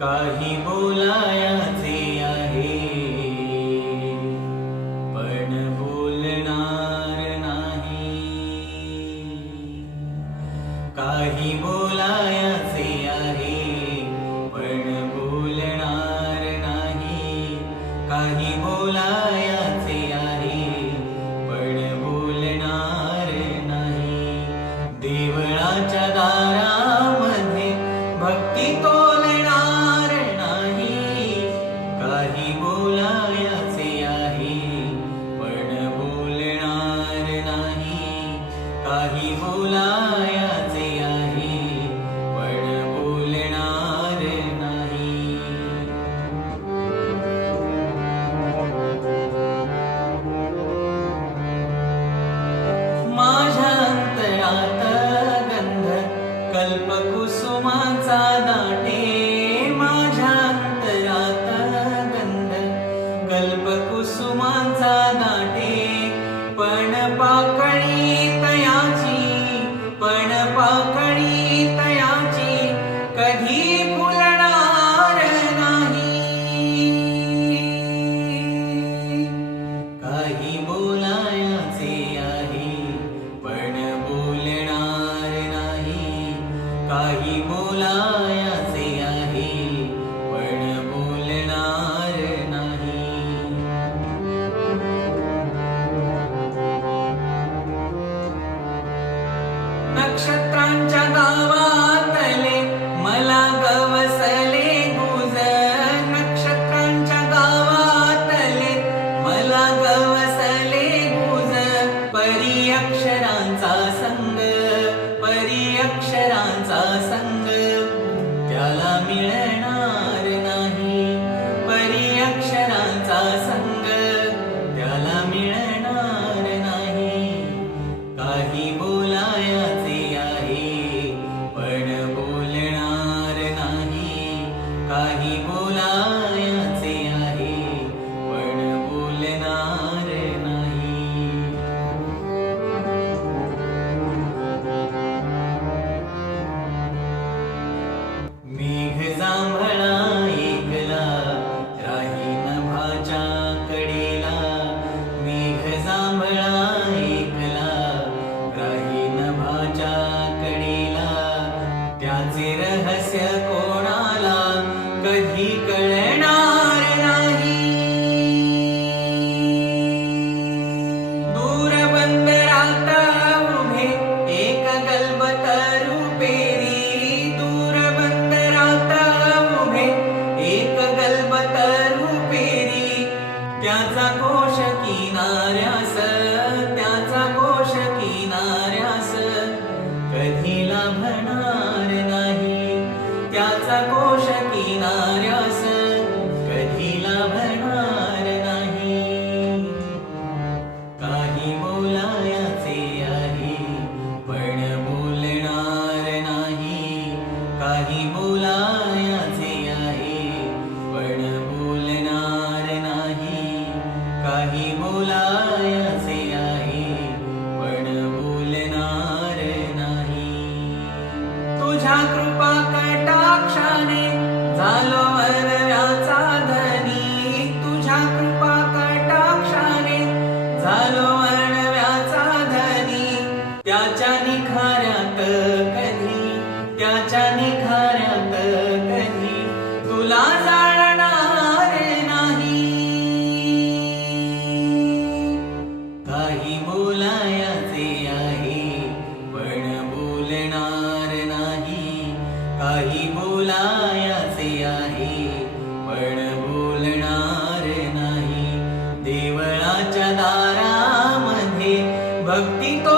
काही बोलायचे आहे. पण बोलणार नाही. काही बोलायचे आहे पण बोलणार नाही. काही बोला काही बोलायचे आहे पण बोलणार नाही. काही बोलायचे आहे पण बोलणार नाही. नक्षत्रांच्या गावातले मला गवस अक्षरांचा संग त्याला मिळणार नाही. परी अक्षरांचा संग त्याला मिळणार नाही. काही बोलायचे आहे पण बोलणार नाही. काही बोला काही बोलायचे आहे पण बोलणार नाही. तुझ्या कृपा कटाक्षाने झालो वरव्याचा धनी. तुझ्या कृपा कटाक्षाने झालो वरव्याचा धनी. त्याच्या काही बोलायचे आहे पण बोलणार नाही. देवळाच्या दारामध्ये भक्ती तो